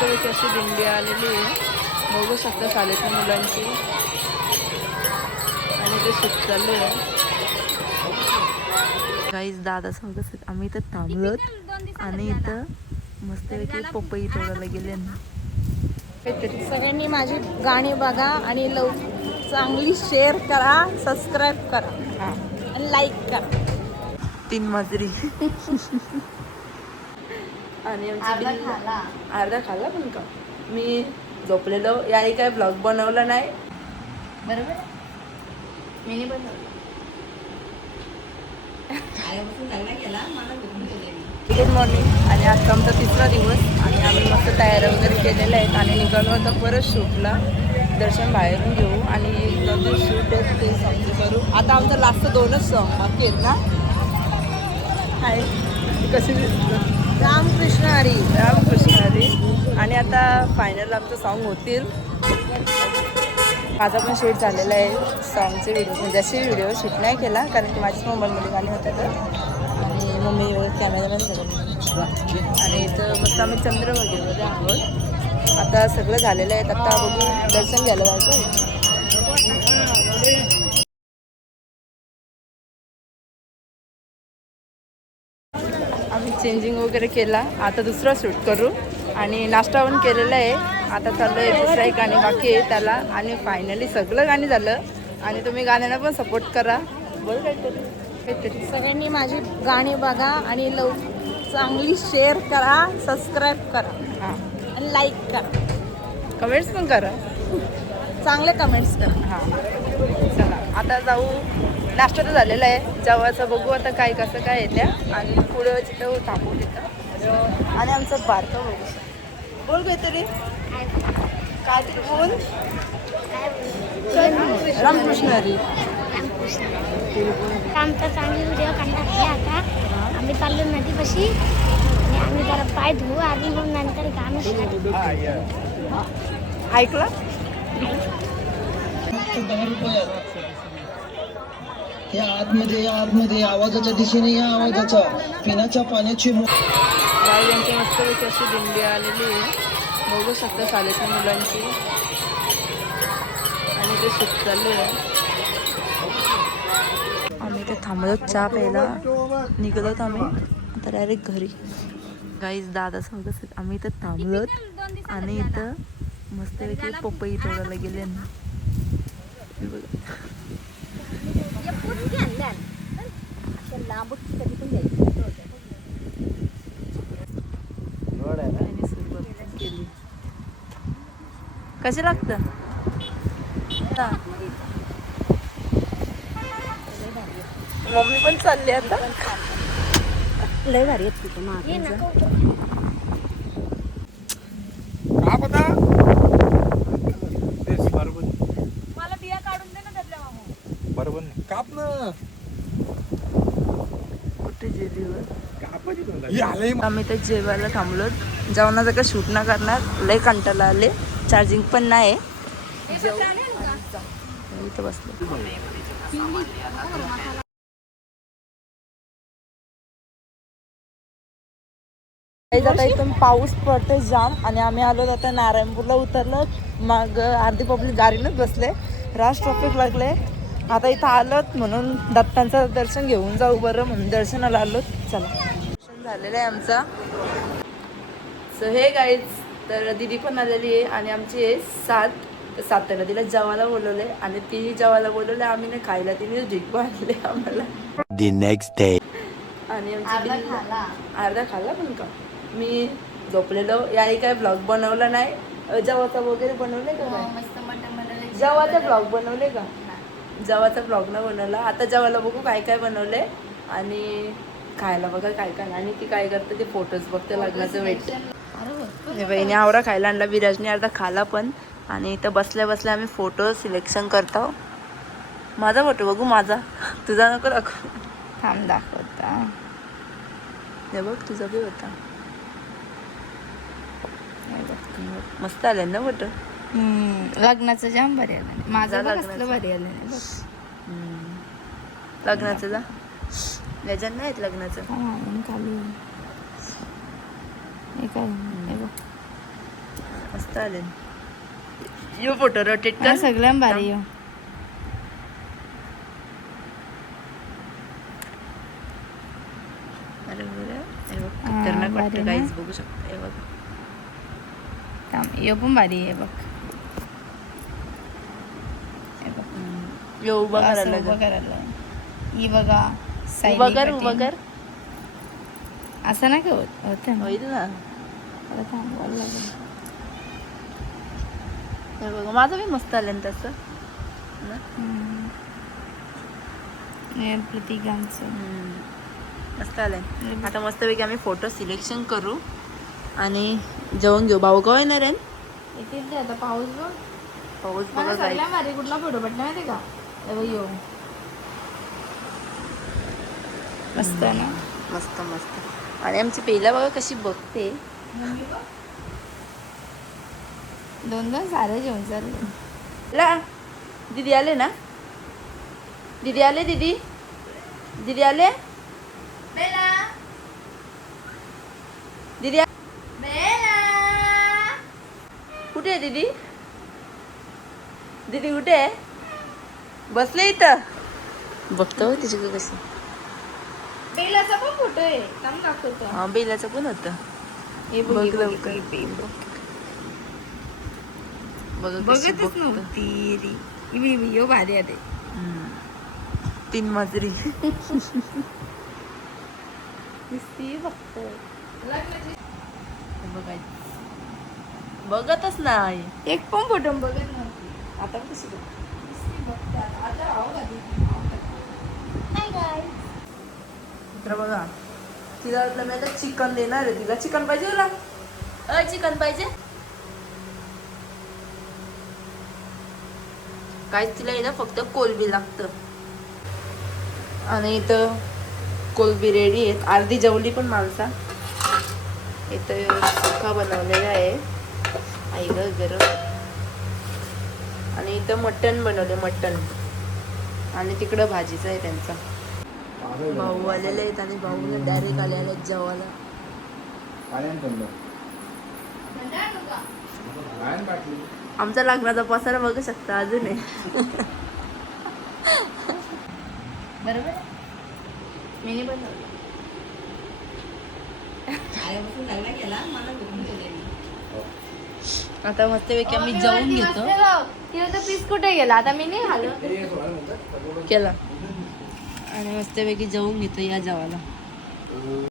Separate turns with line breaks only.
मस्तपैकी अशी दिंडी आलेली आहे. बघू शकता शाळेतल्या मुलांची. आणि ते शूट चालू आहे. काहीच दादा सांगत आम्ही इथं थांबलोत आणि इथं मस्तपैकी पपई तोडायला गेले ना. काहीतरी
सगळ्यांनी माझी गाणी बघा आणि लव चांगली शेअर करा सबस्क्राईब करा. आणि लाईक करा.
तीन मजरी. आणि आमची बिल्ली- अर्धा खाल्ला पण का? मी झोपलेलो. याने काय ब्लॉग बनवला नाही. बरोबर मी नाही बनवलं. गुड मॉर्निंग आणि आजचा आमचा तिसरा दिवस आणि आम्ही मस्त तयाऱ्या वगैरे केलेल्या आहेत. आणि निघालो आता परत शूटला. दर्शन बाहेरून घेऊ आणि दोन शूट आहेत ते समजू करू. आता आमचं लास्ट दोनच सॉंग बाकी आहेत ना? आहे कशी दिसतं
रामकृष्ण हरी.
रामकृष्ण हरी. आणि आता फायनल आमचं सॉन्ग होतील. माझा पण शूट झालेला आहे सॉन्गचे व्हिडिओ म्हणजे असे व्हिडिओ शूट नाही केला कारण की माझ्याच मोबाईलमध्ये गाणी होते तर. आणि मम्मी कॅमेरामॅन झालं आणि इथं मस्त आम्ही चंद्र वगैरे आहोत. आता सगळं झालेलं आहे. आता बघू दर्शन घ्यायला जायचं चेंजिंग वगैरे केला. आता दुसरा शूट करू. आणि नाश्ता पण केलेला आहे. आता चालू आहे दुसरा एक गाणी बाकी आहे त्याला. आणि फायनली सगळं गाणी झालं. आणि तुम्ही गाण्यांना पण सपोर्ट करा. बोल काहीतरी. काहीतरी.
सगळ्यांनी माझी गाणी बघा आणि लव चांगली शेअर करा सबस्क्राईब करा.
हां.
आणि लाईक करा.
कमेंट्स पण करा.
चांगले कमेंट्स करा.
हां. चला. आता जाऊ. नाश्ता तर झालेला आहे. जेव्हाचं बघू आता काय कसं काय येत्या. आणि पुढं तिथं थांबू तिथं. आणि आमचं बारकं बघू बोल काहीतरी. काय तरी बोल? रामकृष्ण हरी.
आमचा चांगली व्हिडिओ काढणार आहे आता आम्ही चाललो नदीपाशी. आणि आम्ही जरा पाय धुवू आणि मग नंतर गाणं start.
ऐकला?
या आतमध्ये या आतमध्ये आवाजाच्या दिशेने या आवाजाच्या पिण्याच्या पाण्याची मो-
गाव यांची मस्तपैकी अशी दिंडी आलेली आहे. बघू शकता शाळेतल्या मुलांची. आणि ते शूट चालले आम्ही ते थांबलो चहा प्यायला निघलोत आम्ही. आता डायरेक्ट घरी. गाईज दादा सांगत आम्ही इथं थांबलोत. आणि इथं मस्तपैकी पपई तोडायला गेले ना. सुरुवात केली कसे लागतं? हा. मम्मी पण चालली आता.
लय भारी आहेत तिथं
हे
आम्ही तर जेवायला थांबलो. जेवणाचं काय शूट ना करणार. लय कंटाळा आले. चार्जिंग पण नाही. इथं बसलो. आता इथून पाऊस पडतोय जाम आणि आम्ही आलो आता नारायणपूरला उतरलो. मग अर्धी पब्लिक गाडीनेच बसले. राज ट्रॉफिक लागले आता इथं आलोत म्हणून दत्तांचं दर्शन घेऊन जाऊ बरं म्हणून दर्शनाला आलो चला. झालेलं आहे आमचा. सो हे गाईज तर दिदी पण आलेली आहे आणि आमची आहे सात. तर नदीला जेवायला बोलवले आणि तीही जेवायला बोलवले आम्ही नाही खायला तिने ढिग आणले आम्हाला.
The next day.
आणि आमची बिल्ली- अर्धा खाल्ला पण का? मी झोपलेलो. याने काय ब्लॉग बनवला नाही. अ, जेवाचा वगैरे बनवले का काय? जेवाचा ब्लॉग बनवले का? जेवाचा ब्लॉग न बनवला. आता जेवायला बघू काय काय बनवले आणि खायला बघा काय काय आणि ती काय करते ते फोटोज बघते लग्नाचं वेट. हे बहिणी आवरा खायला आणला विराजने अर्धा खाला पण. आणि इथं बसल्या बसल्या आम्ही फोटो सिलेक्शन करतो. माझा फोटो बघू माझा. तुझा नको दाखव.
थांब दाखवता.
हे बघ तुझा बी होता. बघ, मस्त आले ना फोटो
लग्नाचं जाम भारी आलं. माझं
लग्नाचं.
भारी आलं.
लग्नाचं जा. लेजन नाही आहेत लग्नाचं
खाली
मस्त आले. यो फोटो रोटेट कर.
सगळ्यां भारी
खतरनाक वाटतं
ना?
काहीच बघू शकता. हे बघ.
थांब, यो पण भारी आहे बघ. बघ.
यो उभा
असं
करायला
उभं
लागेल.
करायला ही बघा.
उभा कर
असं नाही का होत.
होईल ना. हे बघ माझं बी मस्त आलं ना तसं.
प्रतीकांचं.
मस्त आलंय. आता मस्तपैकी आम्ही फोटो सिलेक्शन करू आणि जेवण घेऊ. भाऊ येणार आहे?
येतील ते आता पाऊस बघ.
पाऊस बघा जायचं
भारी कुठला फोटो पडला माहिती का? हे बघ यो मस्त आहे ना?
मस्त मस्त. आणि आमची पहिला बघा कशी बघते.
दोन दोन सारे जेवण चालले
ला. दीदी आले ना? दीदी आले दीदी? दीदी आले? दीदी कुठे आहे दीदी? दीदी कुठे आहे? बसले इथं. बघतो तिची कसं
बेलाचा पण फोटो आहे थांब दाखवतो
हा बेलाचं पण होतं
हे बघ,
लवकर.
बघतच
बघतं.
नव्हती री. बघ, यो भारी आहे
हम्म. तीन मजरी
दिसती फक्त
बघाय बघतच नाही
एक पण फोटो बघत नव्हती
आता कशी बघ
दिसती बघते आता. राहू का ती?
तर बघा. तिला वाटलं मी आता चिकन देणार आहे तिला. चिकन पाहिजे तुला? अ चिकन पाहिजे. काय तिला इथं फक्त कोलबी लागतं. आणि इथं कोलबी रेडी आहेत. अर्धी जेवली पण माणसा. इथं सुखा बनवलेला आहे. आई ग गरम. आणि इथं मटण बनवले मटण. आणि तिकडं भाजीचं आहे त्यांचा. भाऊ आलेले आहेत आणि भाऊने डायरेक्ट आलेले आहेत जेवायला. आमचा लग्नाचा पसारा बघू शकता अजून आहे. बरोबर मी आता मस्तपैकी आम्ही जेवून घेतो.
पीस कुठे गेला? आता मी नाही आलो.
केला. आणि मस्तपैकी जाऊन घेतो या जावाला.